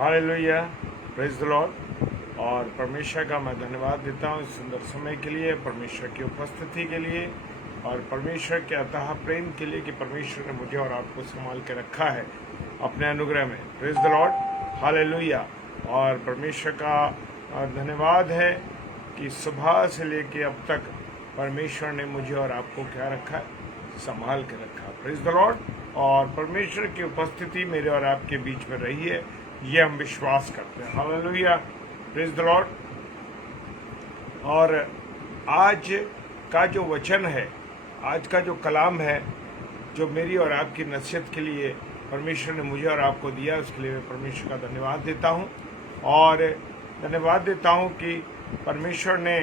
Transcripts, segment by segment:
Hallelujah, praise the Lord. और परमेश्वर का मैं धन्यवाद देता हूँ इस सुंदर समय के लिए, परमेश्वर की उपस्थिति के लिए और परमेश्वर के अतः प्रेम के लिए कि परमेश्वर ने मुझे और आपको संभाल के रखा है अपने अनुग्रह में। Praise the Lord, hallelujah. और परमेश्वर का धन्यवाद है कि सुबह से लेके अब तक परमेश्वर ने मुझे और आपको क्या रखा है, संभाल के रखा। Praise the Lord. और परमेश्वर की उपस्थिति मेरे और आपके बीच में रही है, ये हम विश्वास करते हैं। Hallelujah, praise the Lord. और आज का जो वचन है, आज का जो कलाम है, जो मेरी और आपकी नसीहत के लिए परमेश्वर ने मुझे और आपको दिया, उसके लिए मैं परमेश्वर का धन्यवाद देता हूँ। और धन्यवाद देता हूँ कि परमेश्वर ने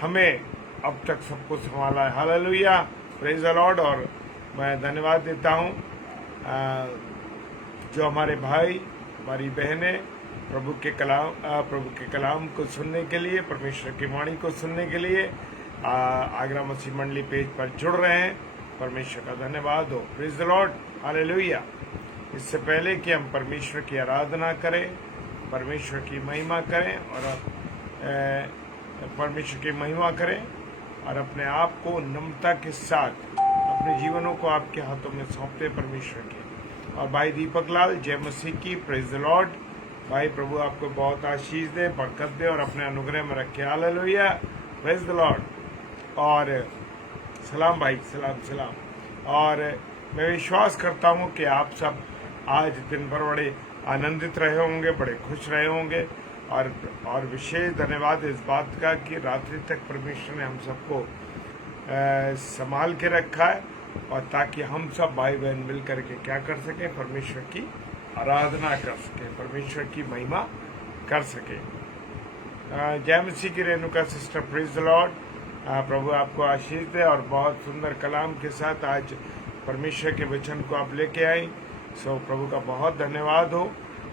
हमें अब तक सबको संभाला है। Hallelujah, praise the Lord. और मैं धन्यवाद देता हूँ जो हमारे भाई, हमारी बहनें प्रभु के कलाम को सुनने के लिए, परमेश्वर की वाणी को सुनने के लिए आगरा मसीह मंडली पेज पर जुड़ रहे हैं। परमेश्वर का धन्यवाद हो। Praise the Lord, hallelujah. इससे पहले कि हम परमेश्वर की आराधना करें, परमेश्वर की महिमा करें और अपने आप को नम्रता के साथ अपने जीवनों को आपके हाथों में सौंपते परमेश्वर के। और भाई दीपक लाल, जय मसीह की, प्रेज द लॉर्ड। भाई प्रभु आपको बहुत आशीष दे, बरकत दे और अपने अनुग्रह में रखे। Hallelujah, praise the Lord. और सलाम भाई, सलाम। और मैं विश्वास करता हूँ कि आप सब आज दिन भर बड़े आनंदित रहे होंगे, बड़े खुश रहे होंगे। और विशेष धन्यवाद इस बात का कि रात्रि तक परमेश्वर ने हम सबको संभाल के रखा है, और ताकि हम सब भाई बहन मिल करके क्या कर सके, परमेश्वर की आराधना कर सके, परमेश्वर की महिमा कर सके। जय मसीह की Renuka sister, praise the lord. प्रभु आपको आशीष दे। और बहुत सुंदर कलाम के साथ आज परमेश्वर के वचन को आप लेके आई। सो प्रभु का बहुत धन्यवाद हो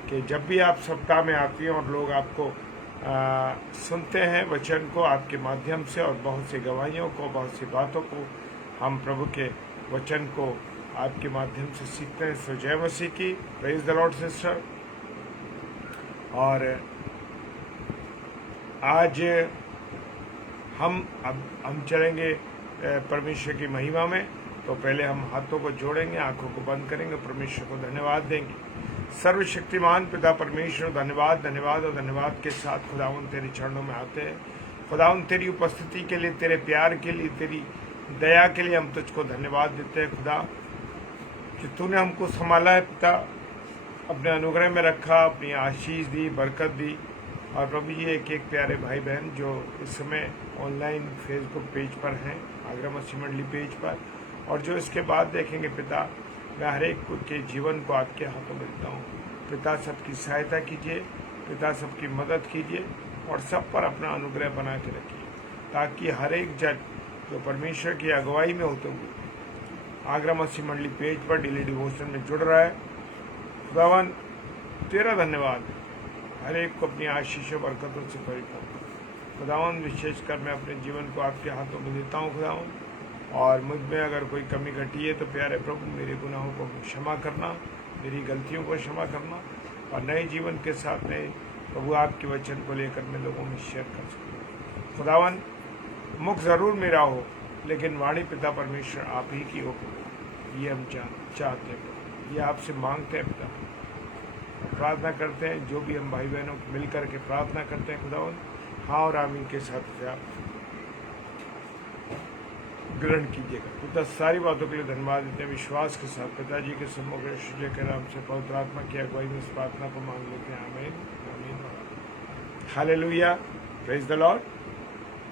कि जब भी आप सप्ताह में आती हैं और लोग आपको सुनते हैं वचन को आपके माध्यम से, और बहुत सी गवाहियों को, बहुत सी बातों को हम प्रभु के वचन को आपके माध्यम से सीखते हैं। सो जय मसीह की, प्रेज द लॉर्ड सिस्टर। और आज हम चलेंगे परमेश्वर की महिमा में। तो पहले हम हाथों को जोड़ेंगे, आंखों को बंद करेंगे, परमेश्वर को धन्यवाद देंगे। सर्वशक्तिमान पिता परमेश्वर, धन्यवाद और धन्यवाद के साथ खुदावन तेरे चरणों में आते हैं। खुदावन तेरी उपस्थिति के लिए, तेरे प्यार के लिए, तेरी दया के लिए हम तुझको धन्यवाद देते हैं खुदा, कि तूने हमको संभाला है पिता, अपने अनुग्रह में रखा, अपनी आशीष दी, बरकत दी। और प्रभु ये एक प्यारे भाई बहन जो इस समय ऑनलाइन फेसबुक पेज पर हैं, आगरा मसीह मंडली पेज पर, और जो इसके बाद देखेंगे पिता, मैं हर एक के जीवन को आपके हाथों में देता हूँ पिता। सबकी सहायता कीजिए पिता, सबकी मदद कीजिए और सब पर अपना अनुग्रह बना के रखिए, ताकि हर एक जन जो परमेश्वर की अगुवाई में होते हुए आगरा मसीह मंडली पेज पर डेली डिवोशन में जुड़ रहा है, खुदावन तेरा धन्यवाद। हर एक को अपनी आशीषों बरकतों से परिपूर्ण खुदावन। विशेषकर मैं अपने जीवन को आपके हाथों में देता हूँ खुदावन, और मुझ में अगर कोई कमी घटी है तो प्यारे प्रभु मेरे गुनाहों को क्षमा करना, मेरी गलतियों को क्षमा करना, और नए जीवन के साथ नए प्रभु आपके वचन को लेकर मैं लोगों में शेयर कर सकूँ। खुदावन मुख ज़रूर मेरा हो, लेकिन वाणी पिता परमेश्वर आप ही की हो, ये हम चाहते हैं, ये आपसे मांगते हैं पिता, प्रार्थना करते हैं। जो भी हम भाई बहनों मिल कर के प्रार्थना करते हैं खुदावन, हाँ और आमीन के साथ आप ग्रहण कीजिएगा पिता। सारी बातों के लिए धन्यवाद देते हैं विश्वास के साथ पिताजी के समग्र श्रेय के नाम से पवित्र आत्मा की अगुवाई में इस प्रार्थना को मांग लेते हैं। आमीन। Hallelujah, praise the Lord.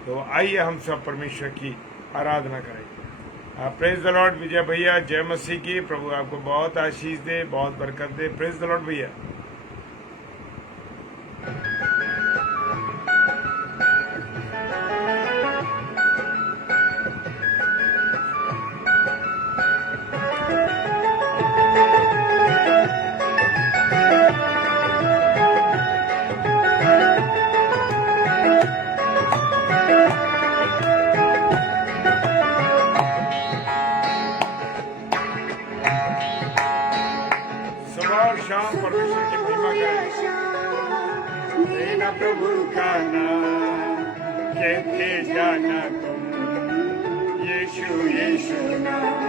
तो आइए हम सब परमेश्वर की आराधना करेंगे। प्रेज द लॉर्ड विजय भैया, जय मसीह की, प्रभु आपको बहुत आशीष दे, बहुत बरकत दे। प्रेज द लॉर्ड भैया। सुबह और शाम परमेश्वर की महिमा करें। लेना प्रभु का नाम, कहते जाना तुम यीशु यीशु नाम,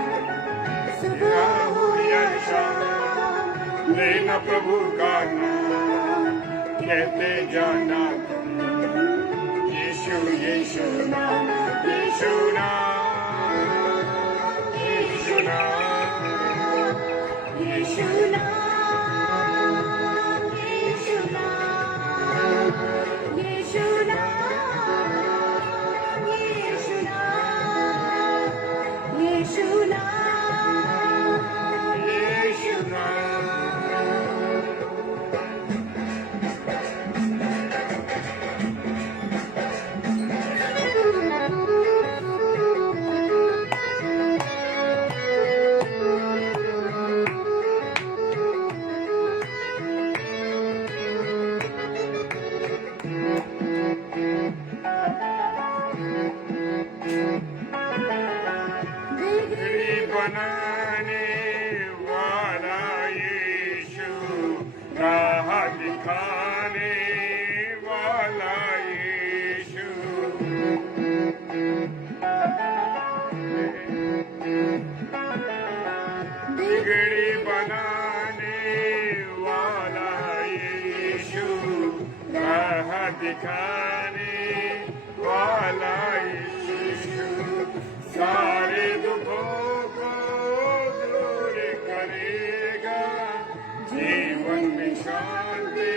सुबह हो या शाम, लेना प्रभु का नाम, कहते जाना तुम यीशु यीशु नाम, यीशु नाम, यीशु नाम, यीशु नाम, यीशु नाम, यीशु नाम, यीशु नाम, यीशु नाम, यीशु नाम। बनाने वाला यीशु, राह दिखाने वाला यीशु, बिगड़ी बनाने वाला यीशु, राह दिखाने वाला यीशु, सारे दुखों को दूर करेगा, जीवन में शांति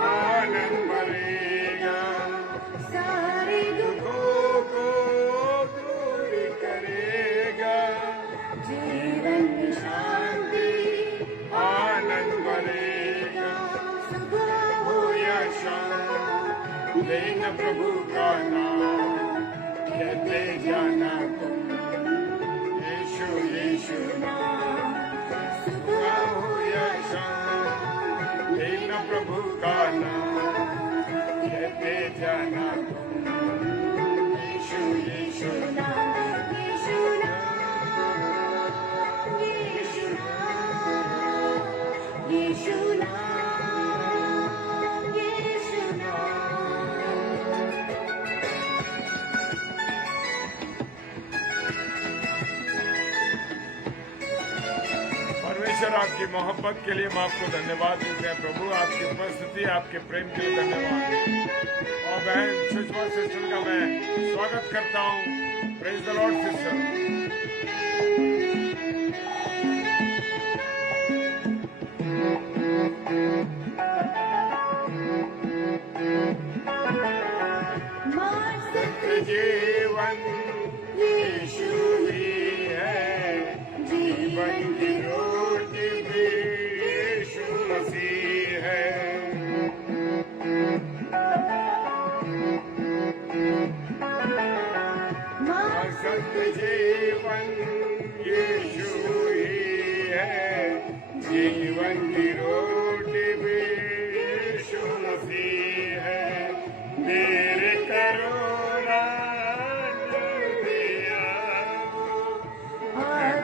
आनंद भरेगा, सारे दुखों को दूर करेगा, जीवन में शांति आनंद भरेगा, सुबह हो या शाम, लेना प्रभु का नाम, कहते जाना तुम यीशु यीशु नाम, सुबह हो या शाम, लेना प्रभु का नाम, कहते जाना तुम यीशु यीशु नाम, यीशु नाम, यीशु नाम, यीशु नाम, यीशु नाम। परमेश्वर आपकी मोहब्बत के लिए हम आपको धन्यवाद देते हैं प्रभु, आपकी उपस्थिति आपके प्रेम के लिए धन्यवाद। और बहन सुषमा सिस्टर का मैं स्वागत करता हूँ। Praise the Lord sister. जीवन यीशु ही है, जीवन की रोटी भी यीशु मसीह है, सत्य जीवन यीशु ही है, जीवन की रोटी भी यीशु मसीह है, देर करो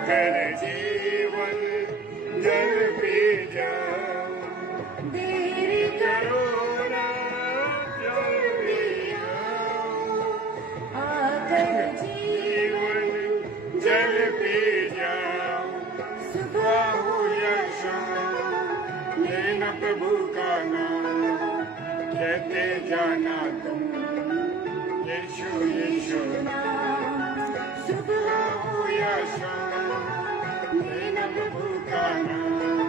कर जीवन जल पी जाओ, देर करो ना जल पी जाओ, आकर जीवन जल पी जाओ, सुबह हो या शाम, लेना प्रभु का नाम, कहते जाना तुम यीशु यीशु नाम, सुबह हो या शाम, लेना प्रभु का नाम,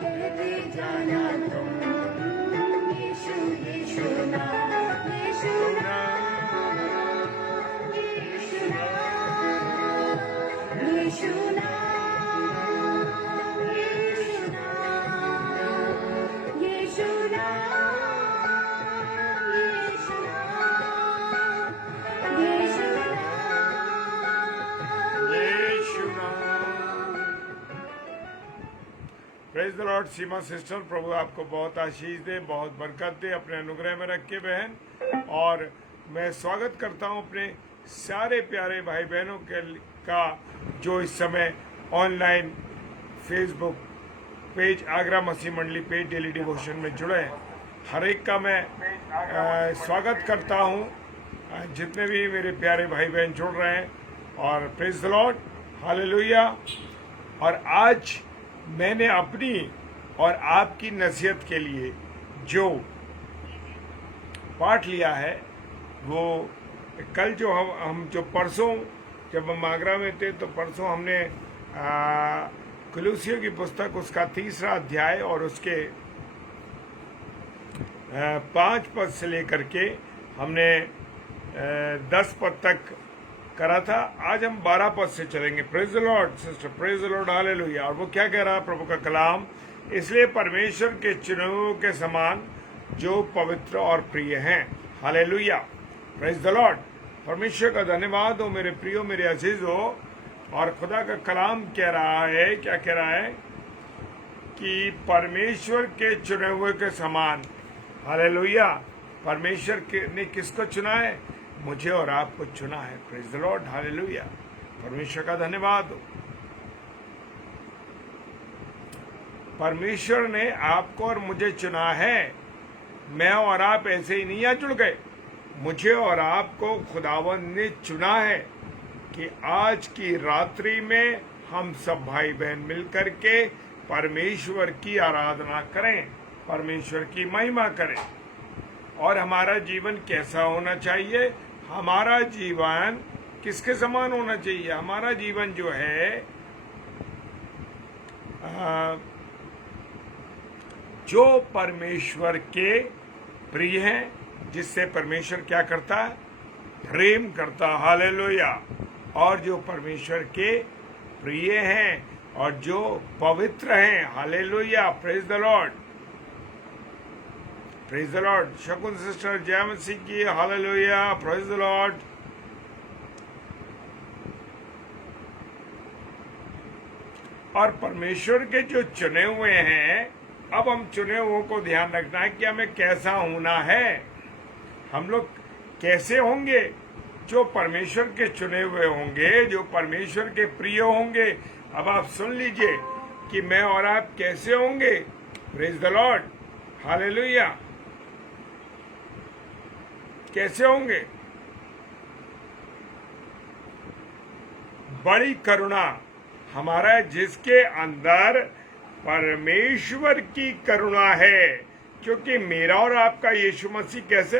कहते जाना तुम यीशु यीशु नाम, यीशु नाम, यीशु नाम, यीशु नाम, यीशु नाम, यीशु नाम, यीशु नाम, Yeshu praise the lord. Seema sister, प्रभु आपको बहुत आशीष दे, बहुत बरकत दे, अपने अनुग्रह में रख के बहन। और मैं स्वागत करता हूं अपने सारे प्यारे भाई बहनों का जो इस समय ऑनलाइन फेसबुक पेज आगरा मसीह मंडली पेज डेली डिवोशन में जुड़े हैं। हर एक का मैं स्वागत करता हूँ, जितने भी मेरे प्यारे भाई बहन जुड़ रहे हैं। और प्रेज द लॉर्ड, हालेलुया। और आज मैंने अपनी और आपकी नसीहत के लिए जो पाठ लिया है, वो कल जो हम जो परसों जब हम आगरा में थे, तो परसों हमने कुलूसियों की पुस्तक उसका 3रा अध्याय और उसके 5 पद से लेकर के हमने 10 पद तक करा था। आज हम 12 पद से चलेंगे। Praise the Lord sister, praise the Lord, hallelujah. और वो क्या कह रहा है प्रभु का कलाम, इसलिए परमेश्वर के चुने हुए के समान जो पवित्र और प्रिय हैं, हालेलुया, प्रेज द लॉर्ड। परमेश्वर का धन्यवाद हो मेरे प्रियो, मेरे अजीज हो। और खुदा का कलाम कह रहा है, क्या कह रहा है कि परमेश्वर के चुने हुए के समान, हालेलुया। परमेश्वर ने किसको चुना है? मुझे और आपको चुना है। Praise the Lord, hallelujah. परमेश्वर का धन्यवाद हो। परमेश्वर ने आपको और मुझे चुना है। मैं और आप ऐसे ही नहीं आ जुड़ गए। मुझे और आपको खुदावंद ने चुना है कि आज की रात्रि में हम सब भाई बहन मिलकर के परमेश्वर की आराधना करें, परमेश्वर की महिमा करें। और हमारा जीवन कैसा होना चाहिए? हमारा जीवन किसके समान होना चाहिए? हमारा जीवन जो है जो परमेश्वर के प्रिय हैं, जिससे परमेश्वर क्या करता है? प्रेम करता, हालेलुया। और जो परमेश्वर के प्रिय हैं और जो पवित्र हैं, hallelujah, praise the lord, praise the Lord. शकुन सिस्टर जय मसीह की, हालेलुया, प्रेज द लॉर्ड। और परमेश्वर के जो चुने हुए हैं, अब हम चुने हुए को ध्यान रखना है कि हमें कैसा होना है। हम लोग कैसे होंगे? जो परमेश्वर के चुने हुए होंगे, जो परमेश्वर के प्रिय होंगे। अब आप सुन लीजिए कि मैं और आप कैसे होंगे। Praise the Lord, hallelujah. कैसे होंगे? बड़ी करुणा हमारा, जिसके अंदर परमेश्वर की करुणा है। क्योंकि मेरा और आपका यीशु मसीह कैसे?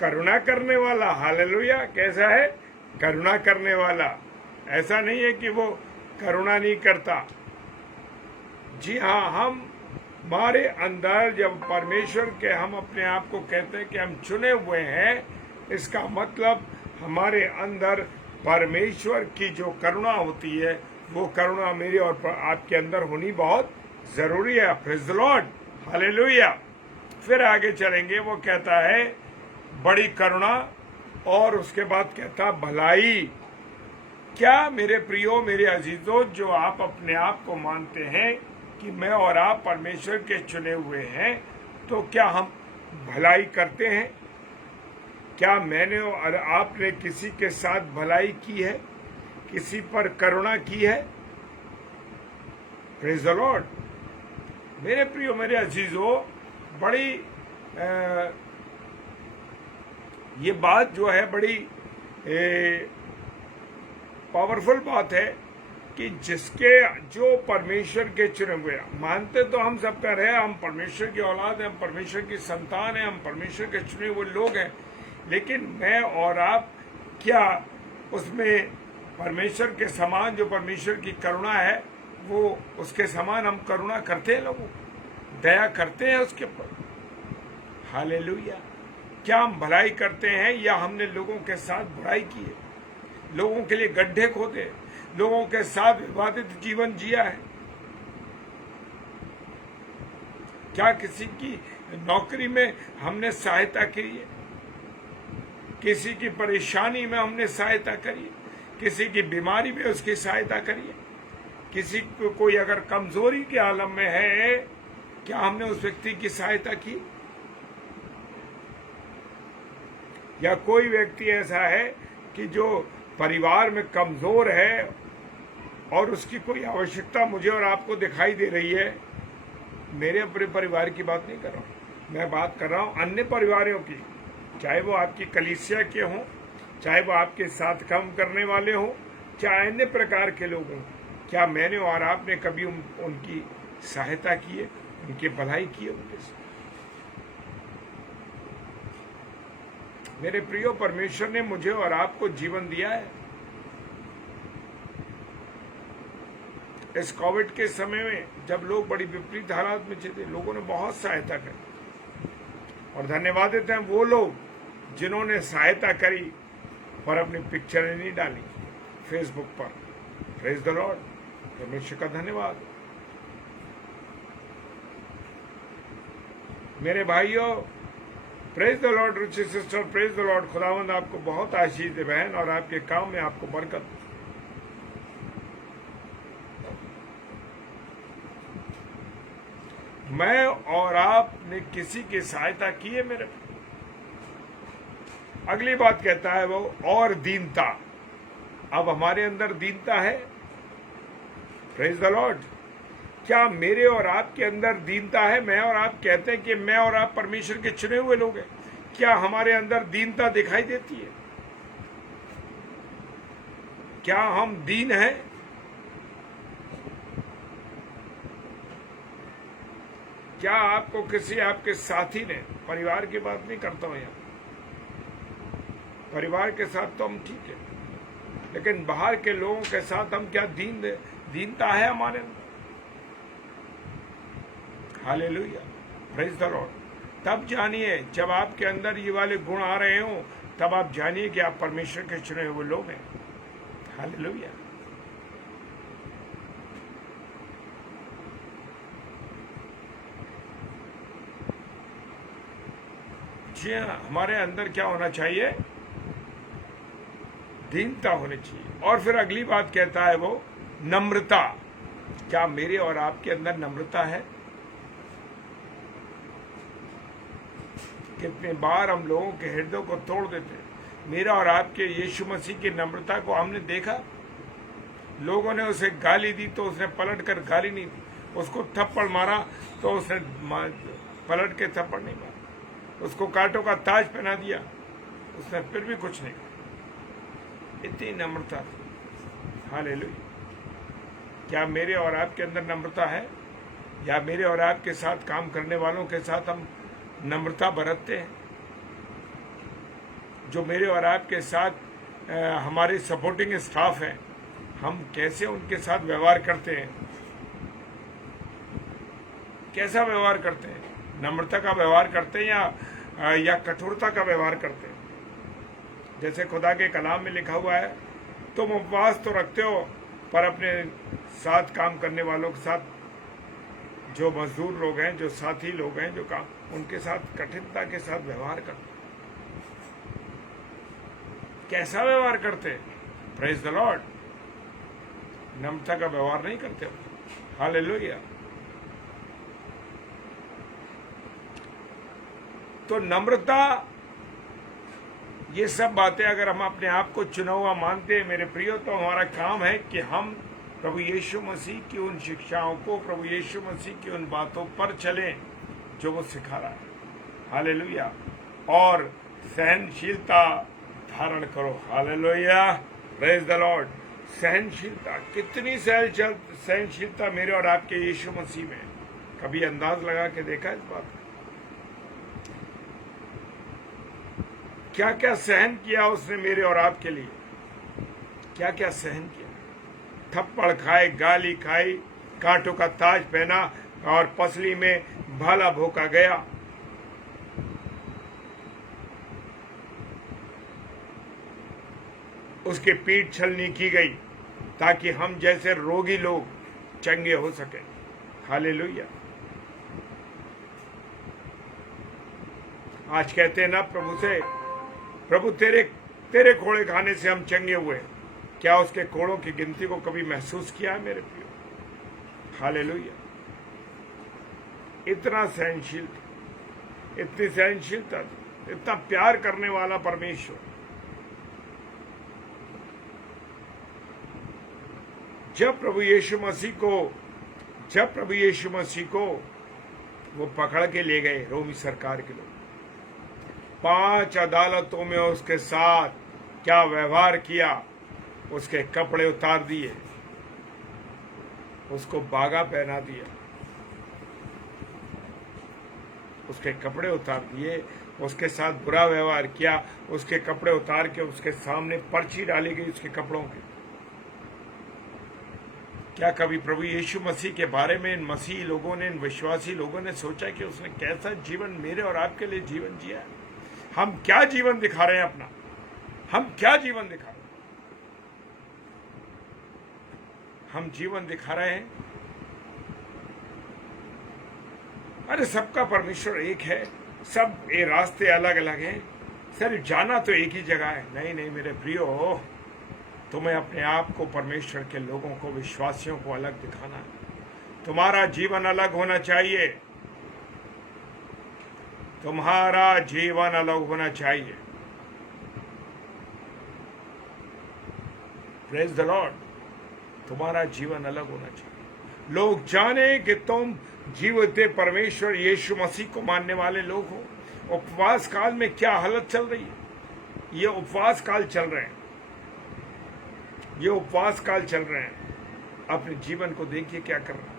करुणा करने वाला, हालेलुया। कैसा है? करुणा करने वाला। ऐसा नहीं है कि वो करुणा नहीं करता। जी हाँ, हमारे अंदर जब परमेश्वर के हम अपने आप को कहते हैं कि हम चुने हुए हैं, इसका मतलब हमारे अंदर परमेश्वर की जो करुणा होती है, वो करुणा मेरे और आपके अंदर होनी बहुत जरूरी है। Praise the Lord, hallelujah. फिर आगे चलेंगे। वो कहता है बड़ी करुणा, और उसके बाद कहता भलाई। क्या मेरे प्रियो, मेरे अजीजों, जो आप अपने आप को मानते हैं कि मैं और आप परमेश्वर के चुने हुए हैं, तो क्या हम भलाई करते हैं? क्या मैंने और आपने किसी के साथ भलाई की है? किसी पर करुणा की है? Praise the Lord. मेरे प्रियो, मेरे अजीजों, बड़ी ये बात जो है बड़ी पावरफुल बात है कि जो परमेश्वर के चुने हुए, मानते तो हम सब कर रहे हैं, हम परमेश्वर की औलाद हैं, हम परमेश्वर की संतान हैं, हम परमेश्वर के चुने हुए लोग हैं। लेकिन मैं और आप क्या उसमें परमेश्वर के समान, जो परमेश्वर की करुणा है, वो उसके समान हम करुणा करते हैं? लोगों दया करते हैं उसके ऊपर? हालेलुया। क्या हम भलाई करते हैं, या हमने लोगों के साथ बुराई की है, लोगों के लिए गड्ढे खोदे, लोगों के साथ विवादित जीवन जिया है? क्या किसी की नौकरी में हमने सहायता की है? किसी की परेशानी में हमने सहायता करी है? किसी की बीमारी में उसकी सहायता करी है? किसी को कोई अगर कमजोरी के आलम में है, क्या हमने उस व्यक्ति की सहायता की? या कोई व्यक्ति ऐसा है कि जो परिवार में कमजोर है और उसकी कोई आवश्यकता मुझे और आपको दिखाई दे रही है? मेरे अपने परिवार की बात नहीं कर रहा हूं, मैं बात कर रहा हूं अन्य परिवारों की, चाहे वो आपकी कलीसिया के हों, चाहे वो आपके साथ काम करने वाले हों, चाहे अन्य प्रकार के लोग हों। क्या मैंने और आपने कभी उनकी सहायता की है, उनकी भलाई की है उनके साथ? मेरे प्रियो, परमेश्वर ने मुझे और आपको जीवन दिया है। इस कोविड के समय में जब लोग बड़ी विपरीत हालात में थे, लोगों ने बहुत सहायता करी, और धन्यवाद देते हैं वो लोग जिन्होंने सहायता करी और अपनी पिक्चरें नहीं डाली फेसबुक पर। प्रेज द लॉर्ड, परमेश्वर का धन्यवाद। मेरे भाइयों, praise the Lord. Ruchi sister, praise the Lord. खुदावंद आपको बहुत आशीष दे बहन, और आपके काम में आपको बरकत। मैं और आपने किसी की सहायता की है मेरे? अगली बात कहता है वो, और दीनता। अब हमारे अंदर दीनता है? Praise the Lord. क्या मेरे और आपके अंदर दीनता है? मैं और आप कहते हैं कि मैं और आप परमेश्वर के चुने हुए लोग हैं। क्या हमारे अंदर दीनता दिखाई देती है? क्या हम दीन हैं? क्या आपको किसी आपके साथी ने, परिवार की बात नहीं करता हूं यहां, परिवार के साथ तो हम ठीक है, लेकिन बाहर के लोगों के साथ हम क्या दीनता है हमारे अंदर? Hallelujah, praise the Lord. तब जानिए, जब आपके अंदर ये वाले गुण आ रहे हो, तब आप जानिए कि आप परमेश्वर के चुने हुए लोग हैं। हालेलुया। जी हाँ, हमारे अंदर क्या होना चाहिए? दीनता होनी चाहिए। और फिर अगली बात कहता है वो, नम्रता। क्या मेरे और आपके अंदर नम्रता है? कितने बार हम लोगों के हृदय को तोड़ देते हैं। मेरा और आपके यीशु मसीह की नम्रता को हमने देखा। लोगों ने उसे गाली दी तो उसने पलट कर गाली नहीं दी, उसको थप्पड़ मारा तो उसने पलट के थप्पड़ नहीं मारा, उसको कांटों का ताज पहना दिया, उसने फिर भी कुछ नहीं कहा। इतनी नम्रता थी। हालेलुया। क्या मेरे और आपके अंदर नम्रता है? या मेरे और आपके साथ काम करने वालों के साथ हम नम्रता बरतते हैं? जो मेरे और आपके साथ हमारे सपोर्टिंग स्टाफ हैं, हम कैसे उनके साथ व्यवहार करते हैं? कैसा व्यवहार करते हैं? नम्रता का व्यवहार करते हैं या कठोरता का व्यवहार करते हैं? जैसे खुदा के कलाम में लिखा हुआ है, तुम उपवास तो रखते हो, पर अपने साथ काम करने वालों के साथ, जो मजदूर लोग हैं, जो साथी लोग हैं, जो काम, उनके साथ कठिनता के साथ व्यवहार करते। कैसा व्यवहार करते? Praise the Lord. नम्रता का व्यवहार नहीं करते। हालेलुया। तो नम्रता, ये सब बातें अगर हम अपने आप को चुना हुआ मानते हैं मेरे प्रियो, तो हमारा काम है कि हम प्रभु यीशु मसीह की उन शिक्षाओं को, प्रभु यीशु मसीह की उन बातों पर चलें जो वो सिखा रहा है। हालेलुया। और सहनशीलता धारण करो। Hallelujah, praise the Lord. सहनशीलता, कितनी सहनशीलता मेरे और आपके यीशु मसीह में। कभी अंदाज लगा के देखा इस बात का? क्या क्या सहन किया उसने मेरे और आपके लिए? क्या क्या सहन किया? थप्पड़ खाए, गाली खाई, कांटों का ताज पहना, और पसली में भाला भोंका गया। उसके पीठ छलनी की गई ताकि हम जैसे रोगी लोग चंगे हो सके। हालेलुया। आज कहते हैं ना प्रभु से, प्रभु तेरे कोड़े खाने से हम चंगे हुए। क्या उसके कोड़ों की गिनती को कभी महसूस किया है मेरे प्रियो? हालेलुया। इतना सहनशील, इतनी सहनशीलता, इतना प्यार करने वाला परमेश्वर। जब प्रभु यीशु मसीह को वो पकड़ के ले गए रोमी सरकार के लोग। 5 अदालतों में उसके साथ क्या व्यवहार किया, उसके कपड़े उतार दिए, उसको बागा पहना दिया, उसके कपड़े उतार दिए, उसके साथ बुरा व्यवहार किया, उसके कपड़े उतार के उसके सामने पर्ची डाली गई उसके कपड़ों की। क्या कभी प्रभु यीशु मसीह के बारे में इन मसीही लोगों ने, इन विश्वासी लोगों ने सोचा कि उसने कैसा जीवन मेरे और आपके लिए जीवन जिया है? हम क्या जीवन दिखा रहे हैं अपना? हम क्या जीवन दिखा रहे हैं? हम जीवन दिखा रहे हैं, अरे सबका परमेश्वर एक है, सब ये रास्ते अलग अलग हैं, सिर्फ जाना तो एक ही जगह है। नहीं नहीं मेरे प्रियो, तुम्हें अपने आप को, परमेश्वर के लोगों को, विश्वासियों को अलग दिखाना है। तुम्हारा जीवन अलग होना चाहिए, तुम्हारा जीवन अलग होना चाहिए। Praise the Lord. तुम्हारा जीवन अलग होना चाहिए। लोग जाने कि तुम जीवित परमेश्वर यीशु मसीह को मानने वाले लोग हो। उपवास काल में क्या हालत चल रही है? ये उपवास काल चल रहे हैं, ये उपवास काल चल रहे हैं। अपने जीवन को देखिए क्या कर रहा है।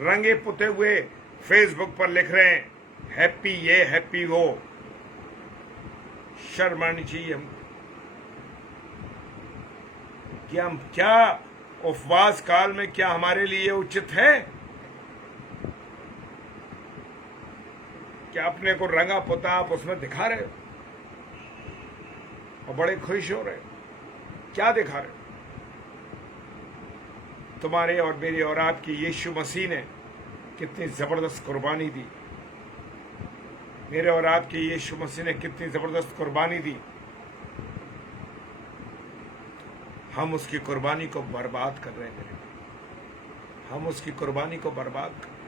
रंगे पुते हुए फेसबुक पर लिख रहे हैं हैप्पी ये हैप्पी वो। शर्म आनी चाहिए हमको कि हम क्या उपवास काल में क्या हमारे लिए उचित है? क्या अपने को रंगा पुता आप उसमें दिखा रहे हो और बड़े खुश हो रहे हो? क्या दिखा रहे हो? तुम्हारे और मेरी और आपकी यीशु मसीह ने कितनी जबरदस्त कुर्बानी दी। मेरे और आपकी यीशु मसीह ने कितनी जबरदस्त कुर्बानी दी। हम उसकी कुर्बानी को बर्बाद कर रहे हैं मेरे। हम उसकी कुर्बानी को बर्बाद कर रहे हैं।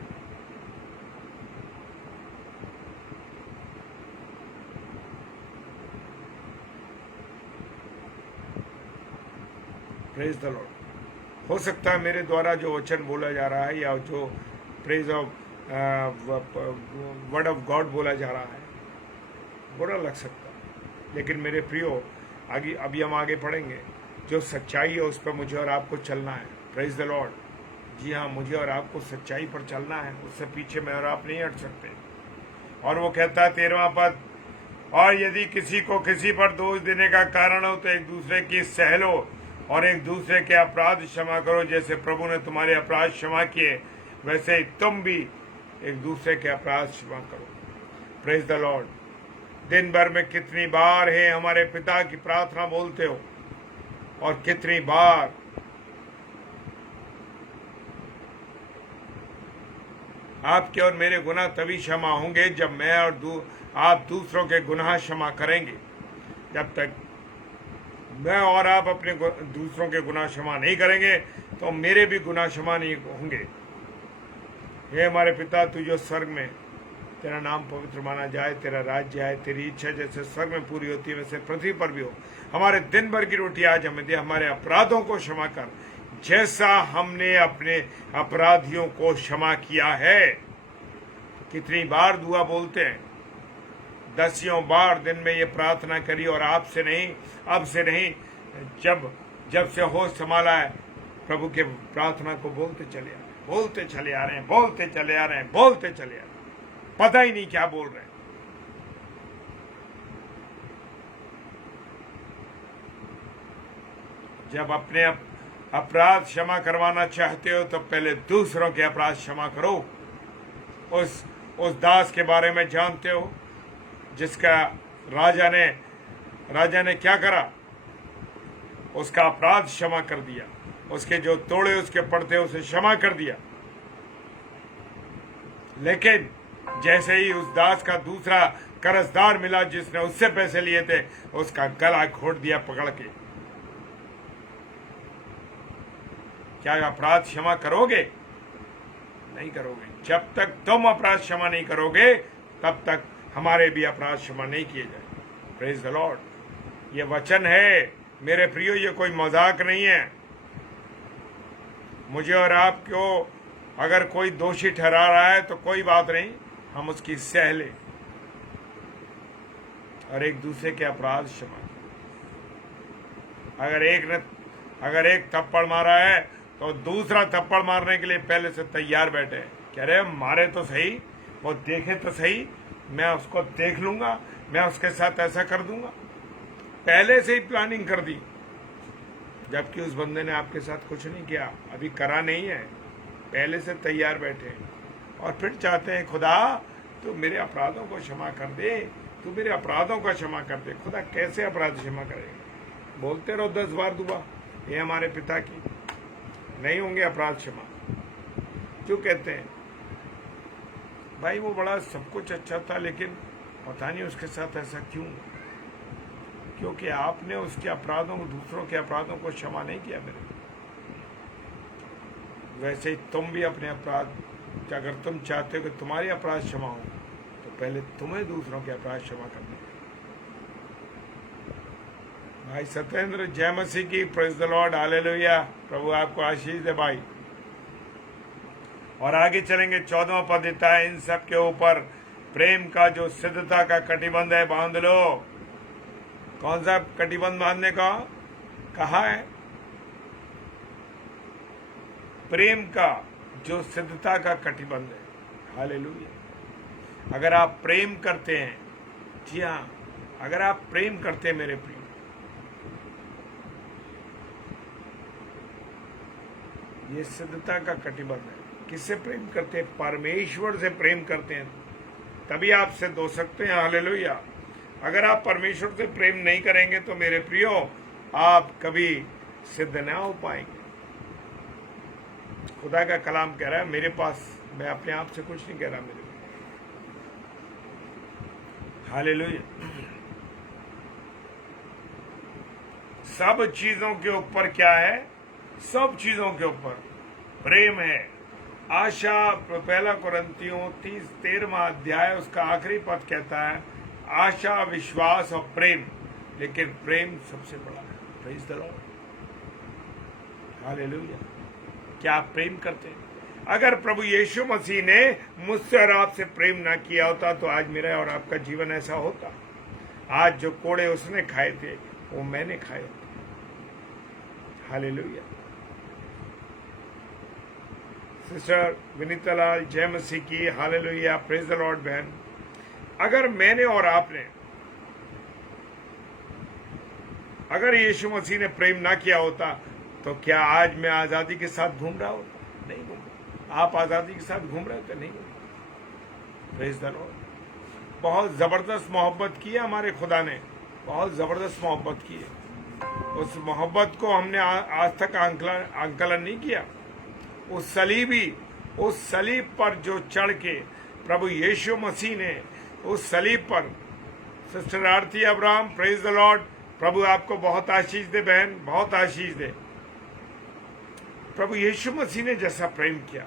Praise the Lord. हो सकता है मेरे द्वारा जो वचन बोला जा रहा है या जो praise of word of God बोला जा रहा है बुरा लग सकता है, लेकिन मेरे प्रियो आगे अभी हम आगे पढ़ेंगे। जो सच्चाई है उस पर मुझे और आपको चलना है। Praise the Lord. जी हाँ, मुझे और आपको सच्चाई पर चलना है, उससे पीछे मैं और आप नहीं हट सकते। और वो कहता है 13वां पद, और यदि किसी को किसी पर दोष देने का कारण हो तो एक दूसरे की सह लो और एक दूसरे के अपराध क्षमा करो। जैसे प्रभु ने तुम्हारे अपराध क्षमा किए वैसे ही तुम भी एक दूसरे के अपराध क्षमा करो। Praise the Lord. दिन भर में कितनी बार है हमारे पिता की प्रार्थना बोलते हो और कितनी बार आपके और मेरे गुनाह तभी क्षमा होंगे जब मैं और आप दूसरों के गुनाह क्षमा करेंगे। जब तक मैं और आप अपने दूसरों के गुनाह क्षमा नहीं करेंगे तो मेरे भी गुनाह क्षमा नहीं होंगे। हे हमारे पिता, तू जो स्वर्ग में, तेरा नाम पवित्र माना जाए, तेरा राज्य आए, तेरी इच्छा जैसे स्वर्ग में पूरी होती है वैसे पृथ्वी पर भी हो। हमारे दिन भर की रोटी आज हमें दे, हमारे अपराधों को क्षमा कर जैसा हमने अपने अपराधियों को क्षमा किया है। कितनी बार दुआ बोलते हैं? 10 बार दिन में ये प्रार्थना करी और आपसे नहीं, अब से नहीं, जब से होश संभाला है प्रभु के प्रार्थना को बोलते चले आ रहे हैं, बोलते चले आ रहे हैं, बोलते चले आ रहे हैं, बोलते चले आ रहे हैं, पता ही नहीं क्या बोल रहे हैं। जब अपने अपराध क्षमा करवाना चाहते हो तो पहले दूसरों के अपराध क्षमा करो। उस दास के बारे में जानते हो जिसका राजा ने क्या करा? उसका अपराध क्षमा कर दिया, उसके जो तोड़े उसके पड़ते उसे क्षमा कर दिया। लेकिन जैसे ही उस दास का दूसरा कर्जदार मिला जिसने उससे पैसे लिए थे, उसका गला घोट दिया पकड़ के। क्या अपराध क्षमा करोगे? नहीं करोगे। जब तक तुम अपराध क्षमा नहीं करोगे तब तक हमारे भी अपराध क्षमा नहीं किए जाए। Praise the Lord. ये वचन है मेरे प्रियो, ये कोई मजाक नहीं है। मुझे और आपको अगर कोई दोषी ठहरा रहा है तो कोई बात नहीं, हम उसकी सह लें और एक दूसरे के अपराध क्षमा। अगर एक थप्पड़ मारा है तो दूसरा थप्पड़ मारने के लिए पहले से तैयार बैठे हैं। कह रहे मारे तो सही, वो देखे तो सही, मैं उसको देख लूंगा, मैं उसके साथ ऐसा कर दूंगा। पहले से ही प्लानिंग कर दी, जबकि उस बंदे ने आपके साथ कुछ नहीं किया, अभी करा नहीं है, पहले से तैयार बैठे हैं और फिर चाहते हैं खुदा तू मेरे अपराधों को क्षमा कर दे, तू मेरे अपराधों का क्षमा कर दे। खुदा कैसे अपराध क्षमा करेगा? बोलते रहो 10 बार दुआ, ये हमारे पिता की नहीं होंगे अपराध क्षमा। क्यों कहते हैं भाई वो बड़ा सब कुछ अच्छा था, लेकिन पता नहीं उसके साथ ऐसा क्यों? क्योंकि आपने उसके अपराधों को, दूसरों के अपराधों को क्षमा नहीं किया मेरे। वैसे ही तुम भी अपने अपराध, अगर तुम चाहते हो कि तुम्हारे अपराध क्षमा हो तो पहले तुम्हें दूसरों के अपराध क्षमा करने। भाई सत्येंद्र, जय मसीह की, प्रेज द लॉर्ड, हालेलुया। प्रभु आपको आशीष दे भाई। और आगे चलेंगे, 14वां पद देता है, इन सब के ऊपर प्रेम का जो सिद्धता का कटिबंध है बांध लो। कौन सा कटिबंध बांधने का कहा है? प्रेम का जो सिद्धता का कटिबंध है। हालेलुया। अगर आप प्रेम करते हैं, जी हाँ, अगर आप प्रेम करते हैं मेरे प्रिय, ये सिद्धता का कटिबंध है। किससे प्रेम करते हैं? परमेश्वर से प्रेम करते हैं, तभी आप सिद्ध हो सकते हैं। हालेलुया। अगर आप परमेश्वर से प्रेम नहीं करेंगे तो मेरे प्रियो आप कभी सिद्ध ना हो पाएंगे। खुदा का कलाम कह रहा है मेरे पास, मैं अपने आप से कुछ नहीं कह रहा मेरे। हालेलुया। सब चीजों के ऊपर क्या है? सब चीजों के ऊपर प्रेम है। आशा, पहला कुरिन्थियों 13वां अध्याय उसका आखिरी पद कहता है आशा, विश्वास और प्रेम, लेकिन प्रेम सबसे बड़ा है। Praise the Lord, hallelujah. क्या आप प्रेम करते हैं? अगर प्रभु यीशु मसीह ने मुझसे और आपसे प्रेम ना किया होता तो आज मेरा और आपका जीवन ऐसा होता। आज जो कोड़े उसने खाए थे वो मैंने खाए होते। हालेलुया। सिस्टर विनीता लाल, जय मसीह की, हालेलुया, प्रेज द लॉर्ड। बहन, अगर मैंने और आपने, अगर यीशु मसीह ने प्रेम ना किया होता तो क्या आज मैं आजादी के साथ घूम रहा होता? नहीं घूम। आप आजादी के साथ घूम रहे होते? नहीं घूम। Praise the Lord. बहुत जबरदस्त मोहब्बत की है हमारे खुदा ने, बहुत जबरदस्त मोहब्बत की है। उस मोहब्बत को हमने आज तक आंकलन नहीं किया। उस सलीब पर जो चढ़ के प्रभु यीशु मसीह ने उस सलीब पर, sister Aarti Abraham, praise the lord, प्रभु आपको बहुत आशीष दे बहन, बहुत आशीष दे। प्रभु यीशु मसीह ने जैसा प्रेम किया,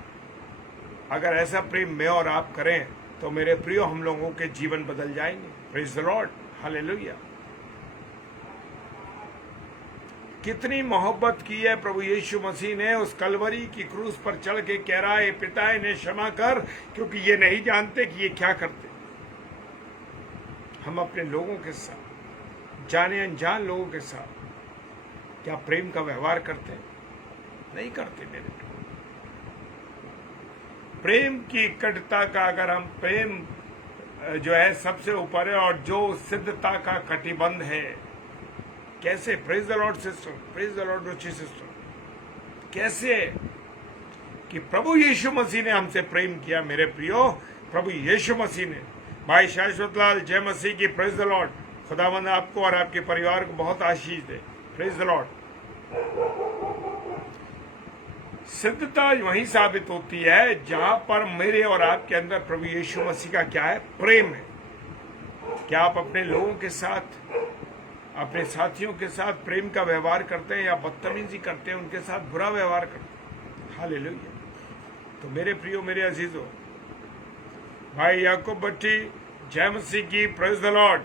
अगर ऐसा प्रेम मैं और आप करें तो मेरे प्रियो हम लोगों के जीवन बदल जाएंगे। Praise the Lord, hallelujah. कितनी मोहब्बत की है प्रभु यीशु मसीह ने उस कलवरी की क्रूस पर चढ़ के, कह रहा है पिता इन्हें क्षमा कर, क्योंकि ये नहीं जानते कि ये क्या करते। हम अपने लोगों के साथ, जाने अनजान लोगों के साथ क्या प्रेम का व्यवहार करते हैं? नहीं करते मेरे। प्रेम की कटुता का, अगर हम प्रेम जो है सबसे ऊपर है और जो सिद्धता का कटिबंध है, कैसे? Praise the Lord sister, praise the Lord Ruchi sister. कैसे? कि प्रभु यीशु मसीह ने हमसे प्रेम किया मेरे प्रियो, प्रभु यीशु मसीह ने। भाई शाश्वत लाल, जय मसीह की, प्रेज द लॉर्ड। खुदावंद आपको और आपके परिवार को बहुत आशीष दे। Praise the lord. सिद्धता वहीं साबित होती है जहां पर मेरे और आपके अंदर प्रभु यीशु मसीह का क्या है? प्रेम है। क्या आप अपने लोगों के साथ, अपने साथियों के साथ प्रेम का व्यवहार करते हैं या बदतमीजी करते हैं, उनके साथ बुरा व्यवहार करते हैं? हालेलुया। तो मेरे प्रियो, मेरे अजीजों, भाई याकूब भट्टी, जय मसीह की, प्रेज द लॉर्ड।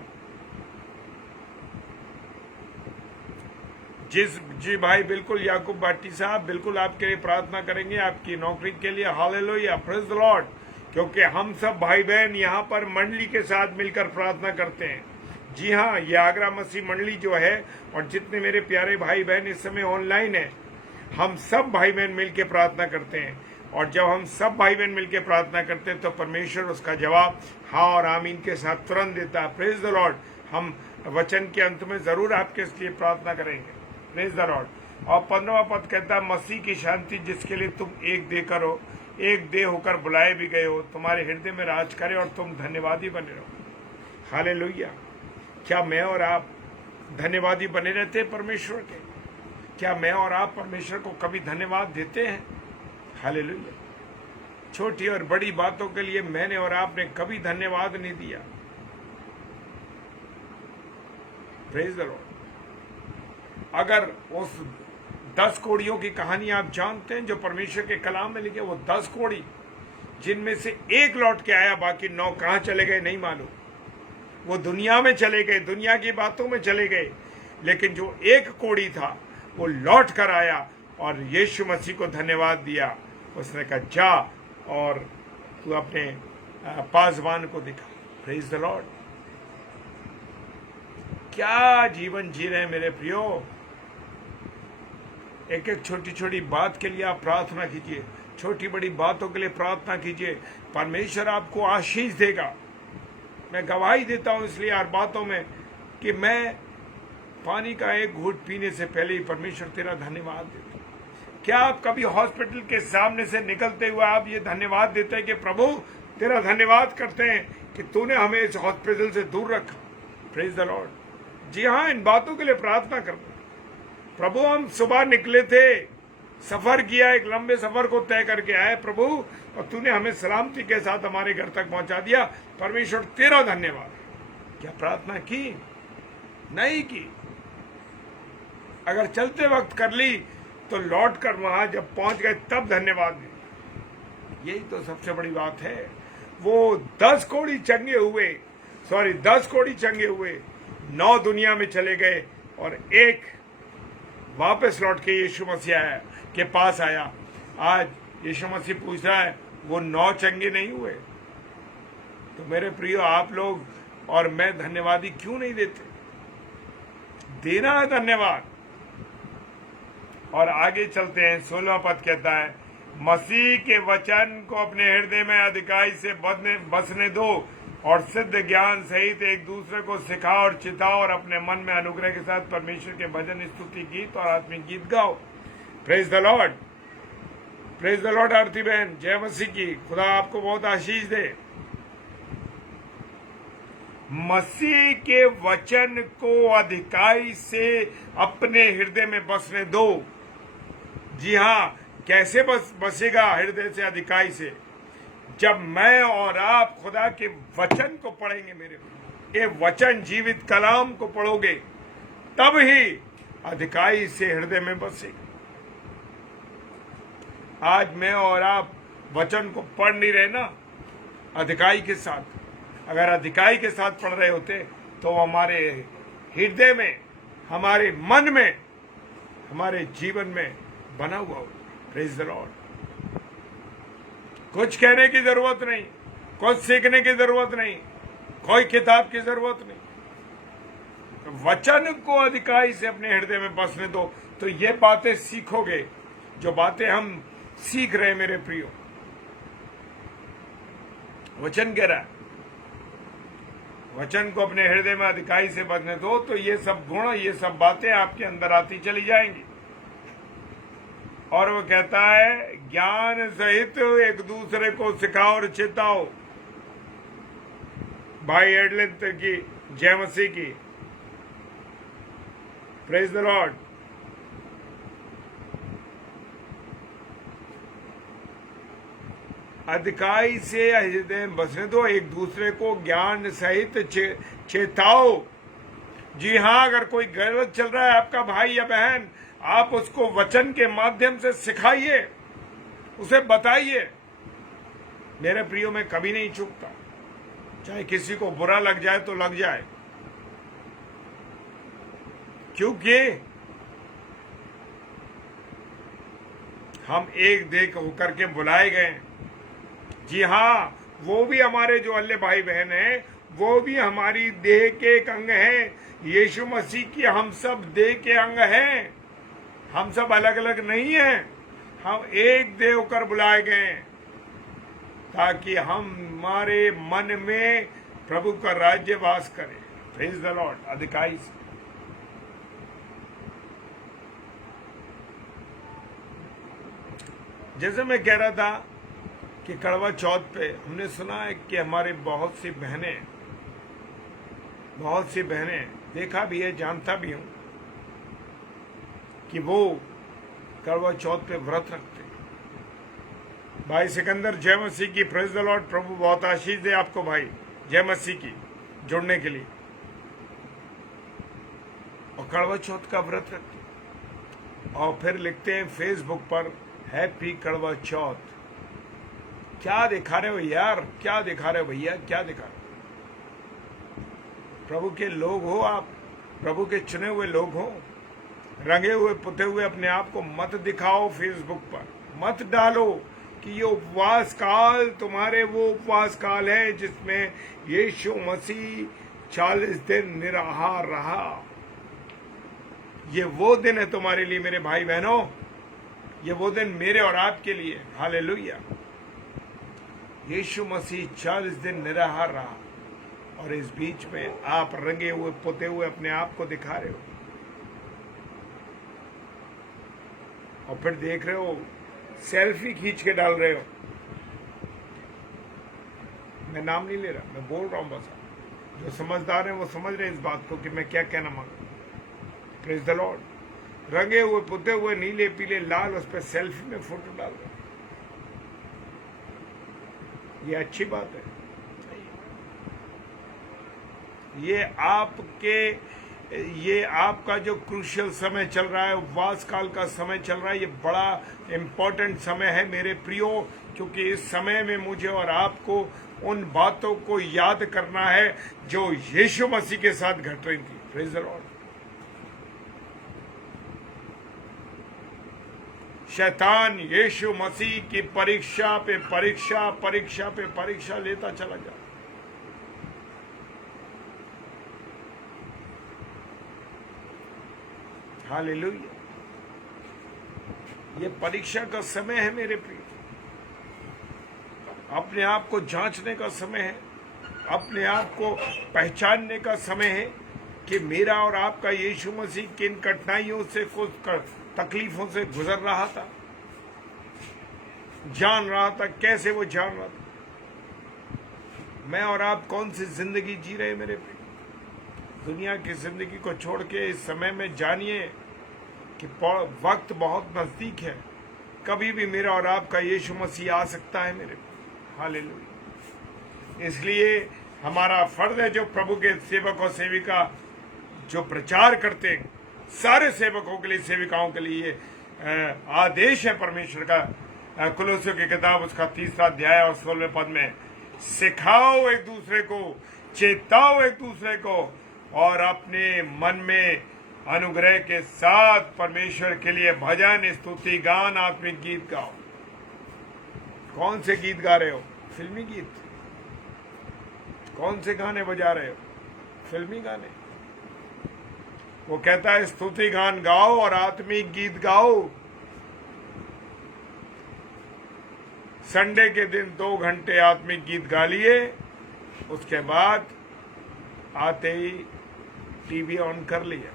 जी भाई, बिल्कुल याकूब भाटी साहब, बिल्कुल आपके लिए प्रार्थना करेंगे, आपकी नौकरी के लिए। Hallelujah, praise the Lord. क्योंकि हम सब भाई बहन यहाँ पर मंडली के साथ मिलकर प्रार्थना करते हैं। जी हाँ, ये आगरा मसीह मंडली जो है, और जितने मेरे प्यारे भाई बहन इस समय ऑनलाइन है, हम सब भाई बहन मिलकर प्रार्थना करते हैं। और जब हम सब भाई बहन मिलकर प्रार्थना करते हैं तो परमेश्वर उसका जवाब हाँ और आमीन के साथ तुरंत देता है। Praise the Lord. हम वचन के अंत में जरूर आपके लिए प्रार्थना करेंगे। Praise the Lord. और 15वां पद कहता है, मसीह की शांति जिसके लिए तुम एक देकर हो, एक देह होकर बुलाए भी गए हो, तुम्हारे हृदय में राज करे और तुम धन्यवादी बने रहो। हालेलुया। क्या मैं और आप धन्यवादी बने रहते हैं परमेश्वर के? क्या मैं और आप परमेश्वर को कभी धन्यवाद देते हैं? हालेलुया। छोटी और बड़ी बातों के लिए मैंने और आपने कभी धन्यवाद नहीं दिया। Praise the Lord. अगर उस 10 कोड़ियों की कहानी आप जानते हैं जो परमेश्वर के कलाम में लिखे, वो 10 कोड़ी जिनमें से एक लौट के आया, बाकी 9 कहां चले गए नहीं मालूम। वो दुनिया में चले गए, दुनिया की बातों में चले गए, लेकिन जो एक कोड़ी था वो लौट कर आया और यीशु मसीह को धन्यवाद दिया। उसने कहा, जा और तू अपने पासवान को दिखा। Praise the Lord. क्या जीवन जी रहे हैं मेरे प्रियो। एक एक छोटी छोटी बात के लिए आप प्रार्थना कीजिए, छोटी बड़ी बातों के लिए प्रार्थना कीजिए, परमेश्वर आपको आशीष देगा। मैं गवाही देता हूं इसलिए हर बातों में कि मैं पानी का एक घूंट पीने से पहले ही परमेश्वर तेरा धन्यवाद देता हूं। क्या आप कभी हॉस्पिटल के सामने से निकलते हुए आप ये धन्यवाद देते हैं कि प्रभु तेरा धन्यवाद करते हैं कि तूने हमें इस हॉस्पिटल से दूर रखा। Praise the Lord. जी हाँ, इन बातों के लिए प्रार्थना करते हैं। प्रभु हम सुबह निकले थे, सफर किया, एक लंबे सफर को तय करके आए प्रभु, और तूने हमें सलामती के साथ हमारे घर तक पहुंचा दिया। परमेश्वर तेरा धन्यवाद। क्या प्रार्थना की? नहीं की। अगर चलते वक्त कर ली तो लौट कर वहां जब पहुंच गए तब धन्यवाद दी। यही तो सबसे बड़ी बात है। वो 10 कोड़ी चंगे हुए, 10 कोड़ी चंगे हुए, 9 दुनिया में चले गए और एक वापस लौट के यीशु मसीह के पास आया। आज यीशु मसीह पूछ रहा है, वो 9 चंगे नहीं हुए? तो मेरे प्रियो, आप लोग और मैं धन्यवादी क्यों नहीं देते? देना है धन्यवाद। और आगे चलते हैं। 16वां पद कहता है, मसीह के वचन को अपने हृदय में अधिकाई से बसने दो और सिद्ध ज्ञान सहित एक दूसरे को सिखाओ और चिताओ और अपने मन में अनुग्रह के साथ परमेश्वर के भजन, स्तुति, गीत और आत्मिक गीत गाओ। Praise the lord. Praise the lord. Aarti बहन, जय मसीह की। खुदा आपको बहुत आशीष दे। मसीह के वचन को अधिकाई से अपने हृदय में बसने दो। जी हाँ, कैसे बसेगा हृदय से, अधिकाई से? जब मैं और आप खुदा के वचन को पढ़ेंगे। मेरे ये वचन जीवित कलाम को पढ़ोगे तब ही अधिकाई से हृदय में बसेगा। आज मैं और आप वचन को पढ़ नहीं रहे ना अधिकाई के साथ। अगर अधिकाई के साथ पढ़ रहे होते तो हमारे हृदय में, हमारे मन में, हमारे जीवन में बना हुआ हो। Praise the Lord. कुछ कहने की जरूरत नहीं, कुछ सीखने की जरूरत नहीं, कोई किताब की जरूरत नहीं। वचन को अधिकाई से अपने हृदय में बसने दो तो ये बातें सीखोगे जो बातें हम सीख रहे हैं। मेरे प्रियो, वचन कह रहा है, वचन को अपने हृदय में अधिकाई से बसने दो तो ये सब गुण, ये सब बातें आपके अंदर आती चली जाएंगी। और वो कहता है, ज्ञान सहित एक दूसरे को सिखाओ और चेताओ। भाई एडलिन की जय मसीह की। Praise the Lord. अधिकाई से हृदय में बसने दो, एक दूसरे को ज्ञान सहित चेताओ। जी हाँ, अगर कोई गलत चल रहा है आपका भाई या बहन, आप उसको वचन के माध्यम से सिखाइए, उसे बताइए। मेरे प्रियो, में कभी नहीं चूकता, चाहे किसी को बुरा लग जाए तो लग जाए, क्योंकि हम एक देह होकर के बुलाए गए। जी हाँ, वो भी हमारे जो अल्ले भाई बहन हैं, वो भी हमारी देह के एक अंग हैं। यीशु मसीह की हम सब देह के अंग हैं। हम सब अलग अलग नहीं हैं, हम एक देह होकर बुलाए गए हैं, ताकि हमारे मन में प्रभु का राज्य वास करे। Praise the Lord. अधिकाई जैसे मैं कह रहा था कि कड़वा चौथ पे हमने सुना है कि हमारे बहुत सी बहनें देखा भी है, जानता भी हूं कि वो कड़वा चौथ पे व्रत रखते हैं। भाई सिकंदर, जय मसीह की। Praise the lord. प्रभु बहुत आशीष दे आपको भाई, जय मसीह की, जुड़ने के लिए। और कड़वा चौथ का व्रत रखते हैं और फिर लिखते हैं फेसबुक पर हैप्पी कड़वा चौथ। क्या दिखा रहे हो यार, क्या दिखा रहे हो भैया, क्या दिखा रहे हो? प्रभु के लोग हो आप, प्रभु के चुने हुए लोग हो। रंगे हुए पुते हुए अपने आप को मत दिखाओ फेसबुक पर, मत डालो कि ये उपवास काल तुम्हारे वो उपवास काल है जिसमें यीशु मसीह 40 दिन निराहार रहा। ये वो दिन है तुम्हारे लिए मेरे भाई बहनों, ये वो दिन मेरे और आपके लिए। हालेलुया। यीशु मसीह 40 दिन निराहार रहा और इस बीच में आप रंगे हुए पुते हुए अपने आप को दिखा रहे हो और फिर देख रहे हो सेल्फी खींच के डाल रहे हो। मैं नाम नहीं ले रहा, मैं बोल रहा हूं बस। जो समझदार हैं वो समझ रहे हैं इस बात को कि मैं क्या कहना मांगू। Praise the Lord. रंगे हुए पुते हुए नीले पीले लाल उस पर सेल्फी में फोटो डाल रहे। ये अच्छी बात है। ये आपका जो क्रूशियल समय चल रहा है, उपवास काल का समय चल रहा है, ये बड़ा इम्पोर्टेंट समय है मेरे प्रियो, क्योंकि इस समय में मुझे और आपको उन बातों को याद करना है जो यीशु मसीह के साथ घट रही थी। Praise the Lord. शैतान यीशु मसीह की परीक्षा पे परीक्षा लेता चला जा। हालेलुया। ये परीक्षा का समय है मेरे प्रिय। अपने आप को जांचने का समय है, अपने आप को पहचानने का समय है कि मेरा और आपका यीशु मसीह किन कठिनाइयों से, कुछ तकलीफों से गुजर रहा था, जान रहा था, कैसे वो जान रहा था। मैं और आप कौन सी जिंदगी जी रहे मेरे प्रिय। दुनिया की जिंदगी को छोड़ के इस समय में जानिए कि वक्त बहुत नजदीक है। कभी भी मेरा और आपका यीशु मसीह आ सकता है मेरे। हालेलुया। इसलिए हमारा फर्ज है, जो प्रभु के सेवक और सेविका जो प्रचार करते हैं, सारे सेवकों के लिए, सेविकाओं के लिए आदेश है परमेश्वर का। कुलोसियों की किताब उसका 3 अध्याय और 16वें पद में, सिखाओ एक दूसरे को, चेताओ एक दूसरे को और अपने मन में अनुग्रह के साथ परमेश्वर के लिए भजन, स्तुति, गान, आत्मिक गीत गाओ। कौन से गीत गा रहे हो? फिल्मी गीत। कौन से गाने बजा रहे हो? फिल्मी गाने। वो कहता है स्तुति गान गाओ और आत्मिक गीत गाओ। संडे के दिन 2 घंटे आत्मिक गीत गा लिए, उसके बाद आते ही टीवी ऑन कर लिया।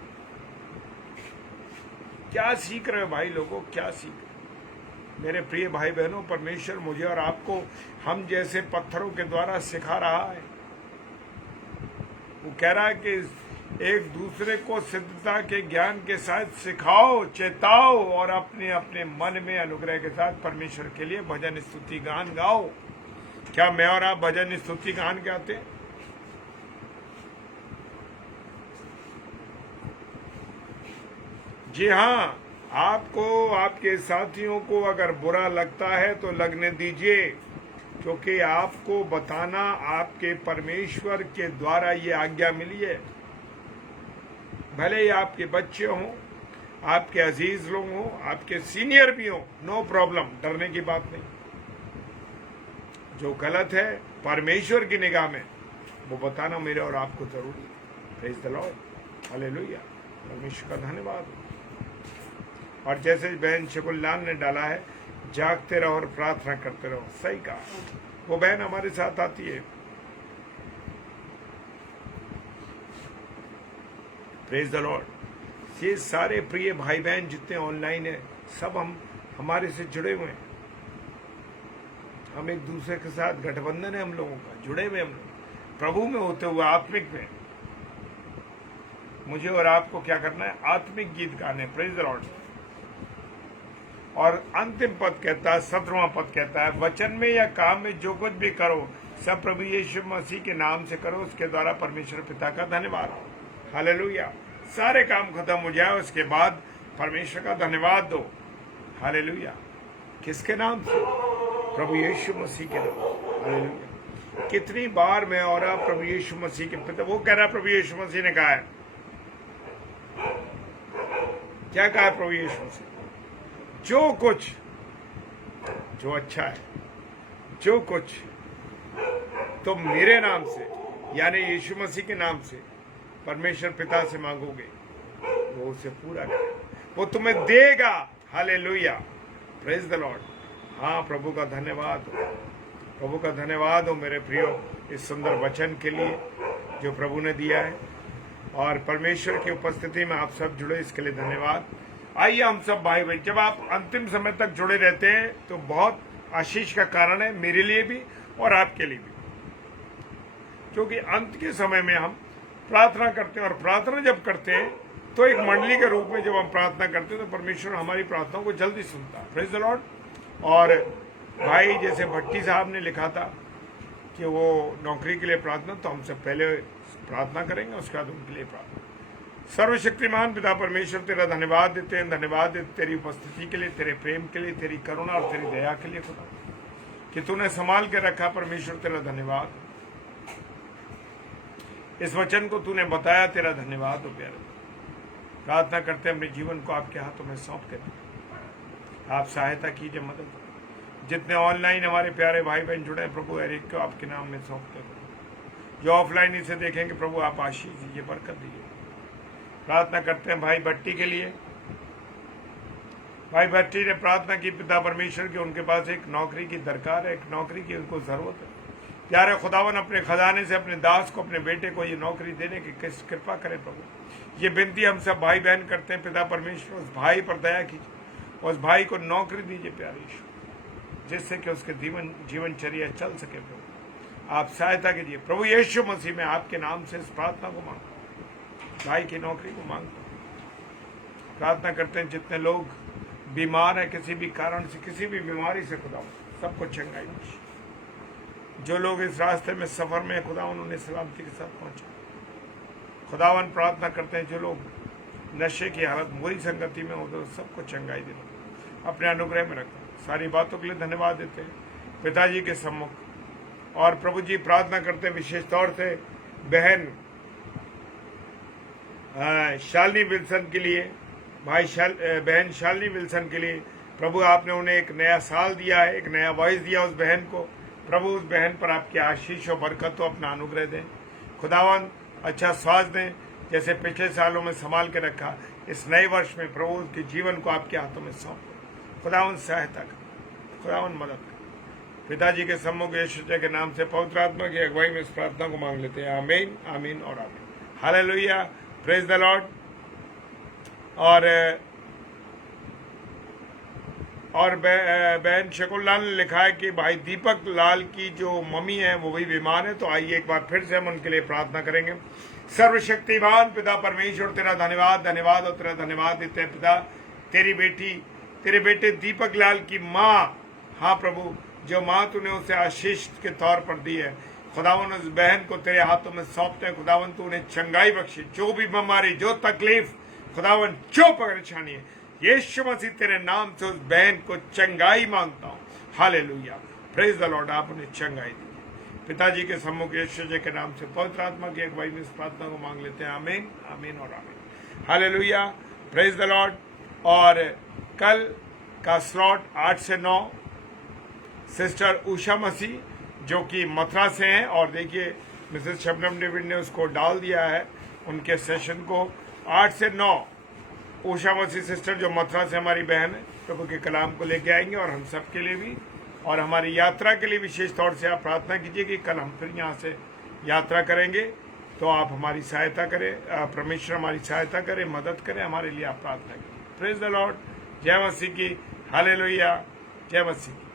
क्या सीख रहे हो भाई लोगों, क्या सीख रहे हो? मेरे प्रिय भाई बहनों, परमेश्वर मुझे और आपको हम जैसे पत्थरों के द्वारा सिखा रहा है। वो कह रहा है कि एक दूसरे को सिद्धता के ज्ञान के साथ सिखाओ, चेताओ और अपने अपने मन में अनुग्रह के साथ परमेश्वर के लिए भजन, स्तुति, गान गाओ। क्या मैं और आप भजन, स्तुति, गान गाते हैं? जी हाँ, आपको, आपके साथियों को अगर बुरा लगता है तो लगने दीजिए, क्योंकि आपको बताना आपके परमेश्वर के द्वारा ये आज्ञा मिली है। भले ही आपके बच्चे हों, आपके अजीज लोग हों, आपके सीनियर भी हों, नो प्रॉब्लम, डरने की बात नहीं। जो गलत है परमेश्वर की निगाह में वो बताना मेरे और आपको जरूरी है। प्रेज द लॉर्ड, हालेलुया, परमेश्वर का धन्यवाद। और जैसे बहन शकुल्लान ने डाला है, जागते रहो और प्रार्थना करते रहो, सही कहा। वो बहन हमारे साथ आती है, प्रेज द लॉर्ड। ये सारे प्रिय भाई बहन जितने ऑनलाइन है, सब हमारे से जुड़े हुए हैं। हम एक दूसरे के साथ गठबंधन है हम लोगों का, जुड़े हुए हम लोग प्रभु में होते हुए आत्मिक में। मुझे और आपको क्या करना है? आत्मिक गीत गाने, प्रेज द लॉर्ड। और अंतिम पद कहता है, 17वां पद कहता है, वचन में या काम में जो कुछ भी करो सब प्रभु यीशु मसीह के नाम से करो, उसके द्वारा परमेश्वर पिता का धन्यवाद हो। हालेलुया। सारे काम खत्म हो जाए, उसके बाद परमेश्वर का धन्यवाद दो। हालेलुया। किसके नाम से? प्रभु यीशु मसीह के नाम। हालेलुया। कितनी बार मैं और आप प्रभु यीशु मसीह के पिता, वो कह रहा है प्रभु यीशु मसीह ने कहा है, क्या कहा है प्रभु यीशु मसीह? जो कुछ जो अच्छा है, जो कुछ तुम मेरे नाम से यानी यीशु मसीह के नाम से परमेश्वर पिता से मांगोगे, वो उसे पूरा करेगा, वो तुम्हें देगा। Hallelujah, praise the Lord. हाँ, प्रभु का धन्यवाद हो, प्रभु का धन्यवाद हो मेरे प्रियो, इस सुंदर वचन के लिए जो प्रभु ने दिया है, और परमेश्वर की उपस्थिति में आप सब जुड़े, इसके लिए धन्यवाद। आइए हम सब भाई भाई, जब आप अंतिम समय तक जुड़े रहते हैं तो बहुत आशीष का कारण है, मेरे लिए भी और आपके लिए भी, क्योंकि अंत के समय में हम प्रार्थना करते हैं, और प्रार्थना जब करते हैं तो एक मंडली के रूप में जब हम प्रार्थना करते हैं तो परमेश्वर हमारी प्रार्थनाओं को जल्दी सुनता है। Praise the Lord. और भाई जैसे भट्टी साहब ने लिखा था कि वो नौकरी के लिए प्रार्थना, तो हम सब पहले प्रार्थना करेंगे, उसके बाद उनके लिए प्रार्थना। सर्वशक्तिमान पिता परमेश्वर, तेरा धन्यवाद देते हैं, धन्यवाद देते तेरी उपस्थिति के लिए, तेरे प्रेम के लिए, तेरी करुणा और तेरी दया के लिए खुदा, कि तूने संभाल के रखा। परमेश्वर तेरा धन्यवाद, इस वचन को तूने बताया, तेरा धन्यवाद हो प्यारे। प्रार्थना करते हैं अपने जीवन को आपके हाथों में सौंप कर आप सहायता कीजिए, मदद। जितने ऑनलाइन हमारे प्यारे भाई बहन जुड़े हैं प्रभु, हर एक को आपके नाम में सौंपते हैं। जो ऑफलाइन इसे देखेंगे प्रभु आप आशीष दीजिए, बरकत दीजिए। प्रार्थना करते हैं भाई भट्टी के लिए। भाई भट्टी ने प्रार्थना की पिता परमेश्वर की, उनके पास एक नौकरी की दरकार है, एक नौकरी की उनको जरूरत है। प्यारे खुदावन अपने खजाने से अपने दास को, अपने बेटे को ये नौकरी देने की कृपा करें प्रभु। ये विनती हम सब भाई बहन करते हैं पिता परमेश्वर, उस भाई पर दया कीजिए, उस भाई को नौकरी दीजिए प्यारे ईश्वर, जिससे कि उसके जीवनचर्या चल सके प्रभु। आप सहायता कीजिए प्रभु यीशु मसीह में, आपके नाम से इस प्रार्थना को मांगता, भाई की नौकरी को मांगता हूं। प्रार्थना करते हैं जितने लोग बीमार हैं किसी भी कारण से, किसी भी बीमारी से, खुदा सबको चंगाई बख्शे। जो लोग इस रास्ते में सफर में खुदा उन्हें सलामती के साथ पहुंचा। खुदावन प्रार्थना करते हैं जो लोग नशे की हालत, बुरी संगति में हो तो सबको चंगाई देना, अपने अनुग्रह में रखना। सारी बातों के लिए धन्यवाद देते हैं पिताजी के सम्मुख। और प्रभु जी प्रार्थना करते हैं विशेष तौर से बहन शालिनी विल्सन के लिए, बहन शालिनी विल्सन के लिए प्रभु, आपने उन्हें एक नया साल दिया है, एक नया वॉइस दिया उस बहन को। प्रभु उस बहन पर आपकी आशीष और बरकत हो, अपना अनुग्रह दें खुदावन, अच्छा स्वास्थ्य दें, जैसे पिछले सालों में संभाल के रखा। इस नए वर्ष में प्रभु के जीवन को आपके हाथों में सौंप दो। खुदावन सहायता कर, खुदावन मदद कर। पिताजी के सम्मुख यीशु के नाम से पवित्र आत्मा की अगुवाई में इस प्रार्थना को मांग लेते हैं। आमीन, आमीन और आमीन। Hallelujah, praise the Lord. और बहन शकुल्लाल ने लिखा है कि भाई दीपक लाल की जो मम्मी है वो भी बीमार है, तो आइए एक बार फिर से हम उनके लिए प्रार्थना करेंगे। सर्वशक्तिमान पिता परमेश्वर, तेरा धन्यवाद, धन्यवाद और तेरा धन्यवाद देते हैं पिता, तेरी बेटी, तेरे बेटे दीपक लाल की माँ, हाँ प्रभु, जो माँ तूने उसे आशीष के तौर पर दी है, खुदावन उस बहन को तेरे हाथों में सौंपते हैं। खुदावन तू उन्हें चंगाई बख्शी, जो भी बीमारी, जो तकलीफ, खुदावन जो परेशानी है, यीशु मसीह तेरे नाम से उस बहन को चंगाई मांगता हूँ। Hallelujah, praise the Lord. आप उन्हें चंगाई दीजिए पिताजी के सम्मुख यीशु जी के नाम से पवित्र आत्मा की अगुवाई में इस प्रार्थना को मांग लेते हैं। आमीन, आमीन और आमीन। Hallelujah, praise the Lord. और कल का स्लॉट 8 से 9 सिस्टर उषा मसीह जो कि मथुरा से हैं, और देखिए मिसेस शबनम डेविड ने उसको डाल दिया है उनके सेशन को 8 से 9। उषा मसीह सिस्टर जो मथुरा से हमारी बहन है, प्रभु के कलाम को लेके आएंगे, और हम सब के लिए भी और हमारी यात्रा के लिए विशेष तौर से आप प्रार्थना कीजिए कि कल हम फिर यहाँ से यात्रा करेंगे, तो आप हमारी सहायता करें, परमेश्वर हमारी सहायता करें, मदद करें, हमारे लिए आप प्रार्थना करें। Praise the Lord. जय मसीह की, हालेलुया, जय मसीह की।